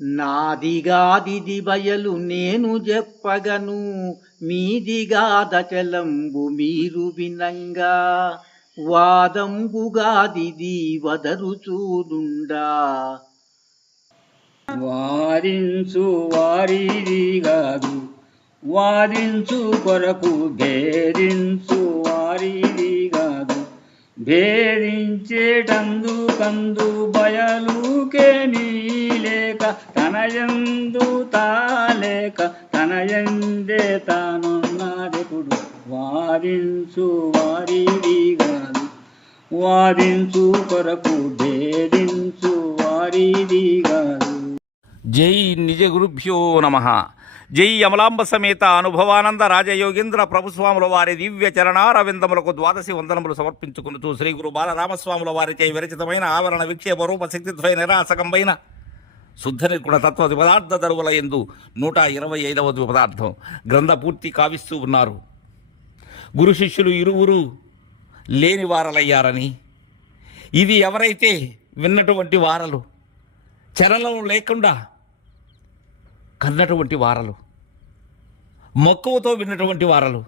నాదిగాదిది బయలు నేను చెప్పగను, మీదిగాదచలంబు మీరు వినంగా. వాదంబుగాదిది వదరుచూనుండా. వారించు వారిది గాదు, వారించు కొరకు భేదించు వారిది గాదు. భేదించేటందుకందు బయలుకే నీలేక, తనయందు తాలేక తనయందే తానున్నాడెప్పుడు. వారించు వారిది గాదు, వారించు కొరకు భేదించు వారిది గాదు. జై నిజ గురుభ్యో నమః. జై అమలాంబ సమేత అనుభవానంద రాజయోగేంద్ర ప్రభుస్వాముల వారి దివ్య చరణారవిందములకు ద్వాదశి వందనములు సమర్పించుకుంటూ శ్రీ గురు బాలరామస్వాముల వారిచే విరచితమైన ఆవరణ విక్షేప రూప శక్తిద్వయ నిరాసకంబైన శుద్ధ నిర్గుణ తత్వ పదార్థ దరువుల ఎందు 125వ పదార్థం గ్రంథ పూర్తి కావిస్తూ ఉన్నారు. గురు శిష్యులు ఇరువురు లేని వారలయ్యారని, ఇది ఎవరైతే విన్నటువంటి వారలు, చరణం లేకుండా కన్నటువంటి వారలు, మక్కువతో విన్నటువంటి వారలు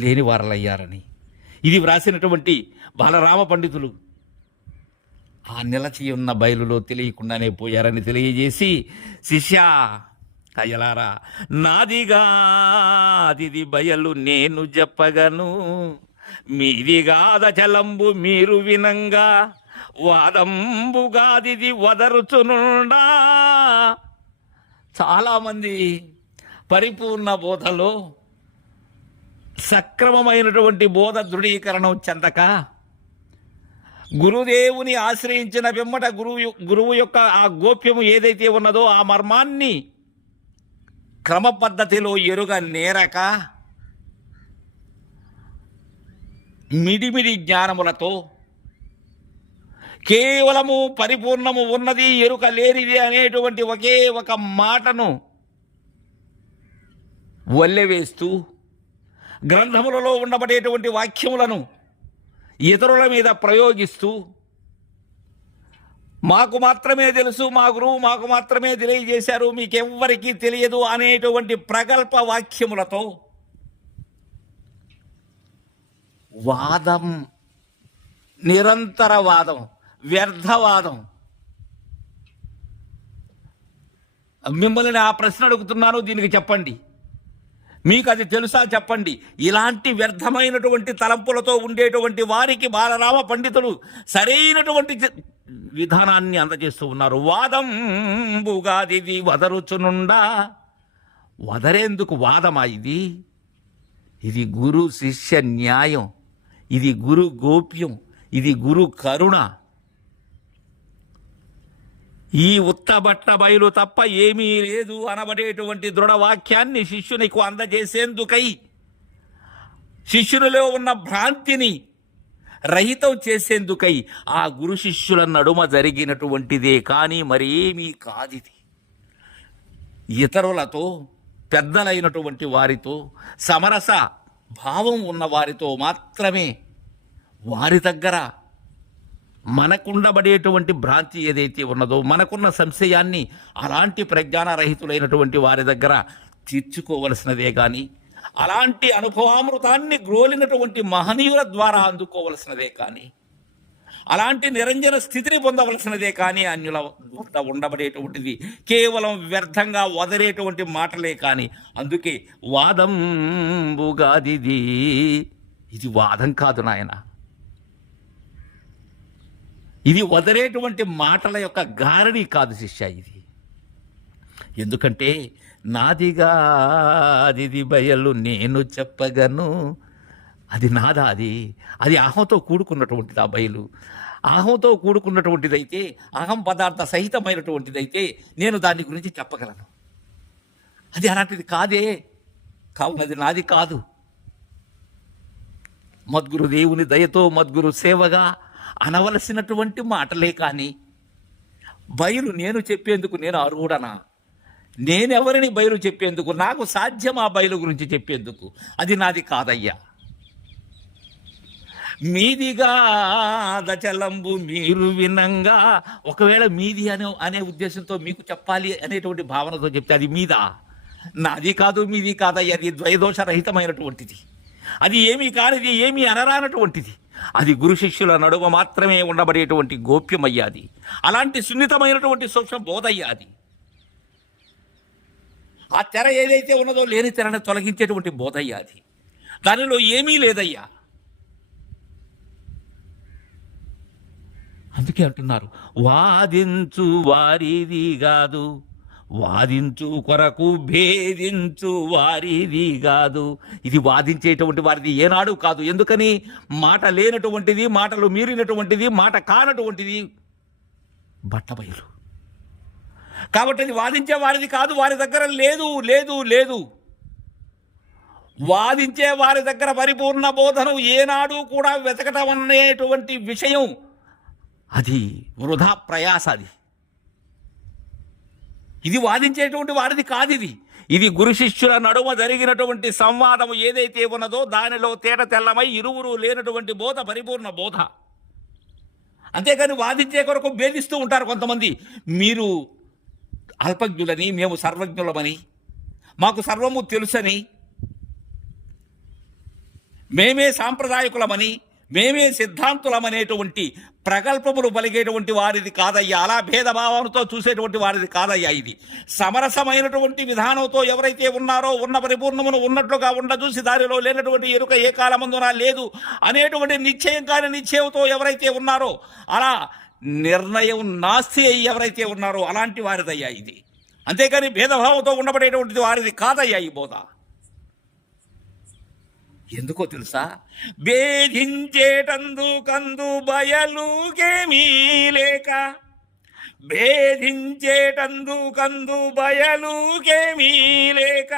లేని వారలయ్యారని, ఇది వ్రాసినటువంటి బాలరామ పండితులు ఆ నిలచి ఉన్న బయలులో తెలియకుండానే పోయారని తెలియజేసి, శిష్య అయ్యలారా, నాదిగా అది బయలు నేను చెప్పగను, మీదిగాద చలంబు మీరు వినంగా. వాదంబుగాదిది వదరుచునుండా. చాలామంది పరిపూర్ణ బోధలో సక్రమమైనటువంటి బోధ దృఢీకరణం చెందక, గురుదేవుని ఆశ్రయించిన పిమ్మట గురువు యొక్క ఆ గోప్యము ఏదైతే ఉన్నదో ఆ మర్మాన్ని క్రమ పద్ధతిలో ఎరుగ నేరక, మిడిమిడి జ్ఞానములతో కేవలము పరిపూర్ణము ఉన్నది ఎరుక లేనిది అనేటువంటి ఒకే ఒక మాటను వల్లెవేస్తూ, గ్రంథములలో ఉండబడేటువంటి వాక్యములను ఇతరుల మీద ప్రయోగిస్తూ, మాకు మాత్రమే తెలుసు, మా గురువు మాకు మాత్రమే తెలియజేశారు, మీకెవ్వరికీ తెలియదు అనేటువంటి ప్రగల్భ వాక్యములతో వాదం, నిరంతర వాదం, వ్యర్థవాదం. మిమ్మల్ని ఆ ప్రశ్న అడుగుతున్నాను, దీనికి చెప్పండి, మీకు అది తెలుసా చెప్పండి. ఇలాంటి వ్యర్థమైనటువంటి తలంపులతో ఉండేటువంటి వారికి బాలరామ పండితులు సరైనటువంటి విధానాన్ని అందజేస్తూ ఉన్నారు. వాదంబుగాదిది వదరుచునుండా. వదరేందుకు వాదమా ఇది? ఇది గురు శిష్య న్యాయం, ఇది గురు గోప్యం, ఇది గురు కరుణ. ఈ ఉత్తబట్ట బయలు తప్ప ఏమీ లేదు అనబడేటువంటి దృఢవాక్యాన్ని శిష్యునికి అందజేసేందుకై, శిష్యునిలో ఉన్న భ్రాంతిని రహితం చేసేందుకై ఆ గురు శిష్యుల నడుమ జరిగినటువంటిదే కానీ మరేమీ కాదిది. ఇతరులతో, పెద్దలైనటువంటి వారితో, సమరస భావం ఉన్న వారితో మాత్రమే, వారి దగ్గర మనకుండబడేటువంటి భ్రాంతి ఏదైతే ఉన్నదో, మనకున్న సంశయాన్ని అలాంటి ప్రజ్ఞానరహితులైనటువంటి వారి దగ్గర తీర్చుకోవలసినదే కానీ, అలాంటి అనుభవామృతాన్ని గ్రోలినటువంటి మహనీయుల ద్వారా అందుకోవలసినదే కానీ, అలాంటి నిరంజన స్థితిని పొందవలసినదే కానీ, అన్యుల వద్ద ఉండబడేటువంటిది కేవలం వ్యర్థంగా వదరేటువంటి మాటలే కానీ. అందుకే వాదంబుగాదిది, ఇది వాదం కాదు నాయన, ఇది వదరేటువంటి మాటల యొక్క గారడి కాదు శిష్య. ఇది ఎందుకంటే నాదిగా అది బయలు నేను చెప్పగను. అది నాదా, అది అహంతో కూడుకున్నటువంటిది. ఆ బయలు అహంతో కూడుకున్నటువంటిదైతే, అహం పదార్థ సహితమైనటువంటిదైతే నేను దాని గురించి చెప్పగలను. అది అలాంటిది కాదే, కావున అది నాది కాదు. మద్గురు దేవుని దయతో మద్గురు సేవగా అనవలసినటువంటి మాటలే కానీ, బయలు నేను చెప్పేందుకు నేను అర్హుడనా? నేనెవరిని బయలు చెప్పేందుకు? నాకు సాధ్యం ఆ బయలు గురించి చెప్పేందుకు? అది నాది కాదయ్యా. మీదిగా దచలంబు మీరు వినంగా. ఒకవేళ మీది అనే ఉద్దేశంతో మీకు చెప్పాలి అనేటువంటి భావనతో చెప్తే అది మీదా? నాది కాదు మీది కాదయ్య, అది ద్వయదోషరహితమైనటువంటిది. అది ఏమీ కానిది, ఏమీ అనరానటువంటిది. అది గురు శిష్యుల నడుమ మాత్రమే ఉండబడేటువంటి గోప్యమయ్యాది. అలాంటి సున్నితమైనటువంటి సూక్ష్మ బోధయ్యాది. ఆ తెర ఏదైతే ఉన్నదో లేని తెరను తొలగించేటువంటి బోధయ్యాది. దానిలో ఏమీ లేదయ్యా. అందుకే అంటున్నారు, వాదించు వారిది కాదు, వాదించు కొరకు భేదించు వారిది కాదు. ఇది వాదించేటువంటి వారిది ఏనాడు కాదు. ఎందుకని? మాట లేనటువంటిది, మాటలు మీరినటువంటిది, మాట కానటువంటిది బట్టబయలు. కాబట్టి అది వాదించే వారిది కాదు, వారి దగ్గర లేదు లేదు లేదు. వాదించే వారి దగ్గర పరిపూర్ణ బోధను ఏనాడు కూడా వెతకటం అనేటువంటి విషయం అది వృధా ప్రయాస. ఇది వాదించేటువంటి వారిది కాదు. ఇది గురు శిష్యుల నడుమ జరిగినటువంటి సంవాదం ఏదైతే ఉన్నదో దానిలో తేట తెల్లమై ఇరువురు లేనటువంటి బోధ పరిపూర్ణ బోధ. అంతేకాని వాదించే కొరకు భేదిస్తూ ఉంటారు కొంతమంది. మీరు అల్పజ్ఞులని, మేము సర్వజ్ఞులమని, మాకు సర్వము తెలుసని, మేమే సాంప్రదాయకులమని, మేమే సిద్ధాంతులమనేటువంటి ప్రగల్పములు పలిగేటువంటి వారిది కాదయ్యా. అలా భేదభావంతో చూసేటువంటి వారిది కాదయ్యా. ఇది సమరసమైనటువంటి విధానంతో ఎవరైతే ఉన్నారో ఉన్న పరిపూర్ణమును ఉన్నట్లుగా చూసి దానిలో లేనటువంటి ఎరుక ఏ కాలమందున లేదు అనేటువంటి నిశ్చయం కాని నిశ్చయంతో ఎవరైతే ఉన్నారో, అలా నిర్ణయం నాస్తి అయ్యి ఎవరైతే ఉన్నారో అలాంటి వారిదయ్యా ఇది. అంతేకాని భేదభావంతో ఉండబడేటువంటిది వారిది కాదయ్యా ఈ బోధ. ఎందుకో తెలుసా? భేదించేటందుకందు బయలుకేమీ లేక, భేదించేటందుకందు బయలుకేమీ లేక,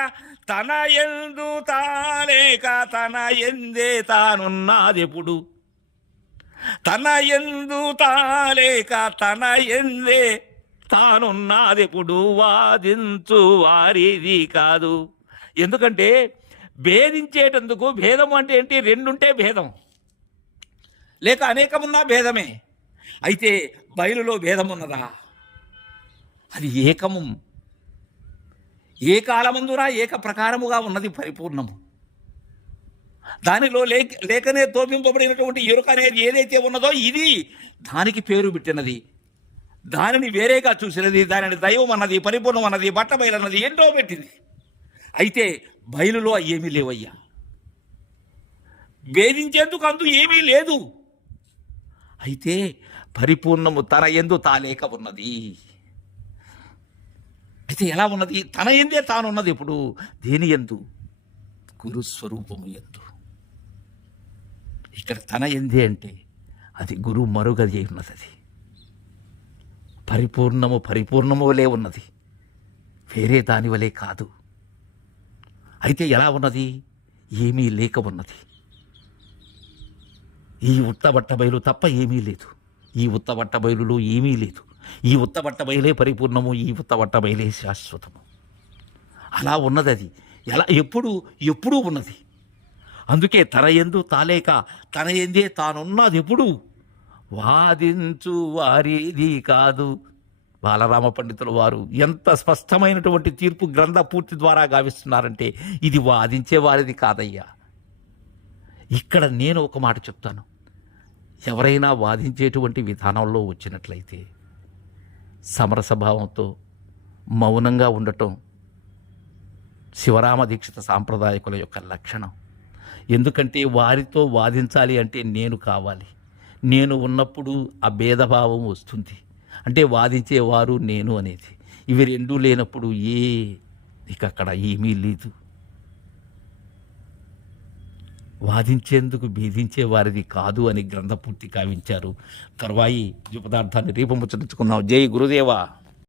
తన యందు తాలేక తన యందే తానున్నదెప్పుడు, తన యందు తాలేక తన యందే తానున్నదెప్పుడు, వాదించు వారిది కాదు. ఎందుకంటే భేదించేటందుకు, భేదం అంటే ఏంటి? రెండుంటే భేదం, లేక అనేకమున్నా భేదమే. అయితే బయలులో భేదం ఉన్నదా? అది ఏకము, ఏ కాలమందున ఏక ప్రకారముగా ఉన్నది పరిపూర్ణము. దానిలో లేకనే తోపింపబడినటువంటి ఎరుక అనేది ఏదైతే ఉన్నదో ఇది దానికి పేరు పెట్టినది, దానిని వేరేగా చూసినది, దానిని దైవం అన్నది, పరిపూర్ణం అన్నది, బట్టబయలు అన్నది ఏంటో పెట్టింది. అయితే బయలులో ఏమీ లేవయ్యా. భేదించేందుకు అందు ఏమీ లేదు. అయితే పరిపూర్ణము తన యందు తాలేక ఉన్నది. అయితే ఎలా ఉన్నది? తన యందే తానున్నది. ఇప్పుడు దేని యందు? గురుస్వరూపము యందు. ఇక్కడ తన యందే అంటే అది గురు మరుగది ఉన్నది. అది పరిపూర్ణము వలె ఉన్నది, వేరే దాని వలె కాదు. అయితే ఎలా ఉన్నది? ఏమీ లేక ఉన్నది. ఈ ఉత్తబట్ట బయలు తప్ప ఏమీ లేదు. ఈ ఉత్తబట్ట బయలులో ఏమీ లేదు. ఈ ఉత్తబట్ట బయలే పరిపూర్ణము, ఈ ఉత్తబట్ట బయలే శాశ్వతము. అలా ఉన్నది. అది ఎలా? ఎప్పుడూ ఉన్నది. అందుకే తన యందు తాలేక తన యందే తానున్నది ఎప్పుడు. వాదించు వారిది కాదు. బాలరామ పండితుల వారు ఎంత స్పష్టమైనటువంటి తీర్పు గ్రంథ పూర్తి ద్వారా గావిస్తున్నారంటే ఇది వాదించే వారిది కాదయ్యా. ఇక్కడ నేను ఒక మాట చెప్తాను. ఎవరైనా వాదించేటువంటి విధానంలో వచ్చినట్లయితే సమరసభావంతో మౌనంగా ఉండటం శివరామ దీక్షిత సాంప్రదాయకుల యొక్క లక్షణం. ఎందుకంటే వారితో వాదించాలి అంటే నేను కావాలి. నేను ఉన్నప్పుడు ఆ భేదభావం వస్తుంది. అంటే వాదించేవారు నేను అనేది. ఇవి రెండూ లేనప్పుడు ఇక అక్కడ ఏమీ లేదు. వాదించేందుకు భేదించే వారిది కాదు అని గ్రంథపూర్తి కావించారు. తర్వాయి ద్విపదార్థాన్ని రేపముచ్చరించుకున్నాం. జై గురుదేవా.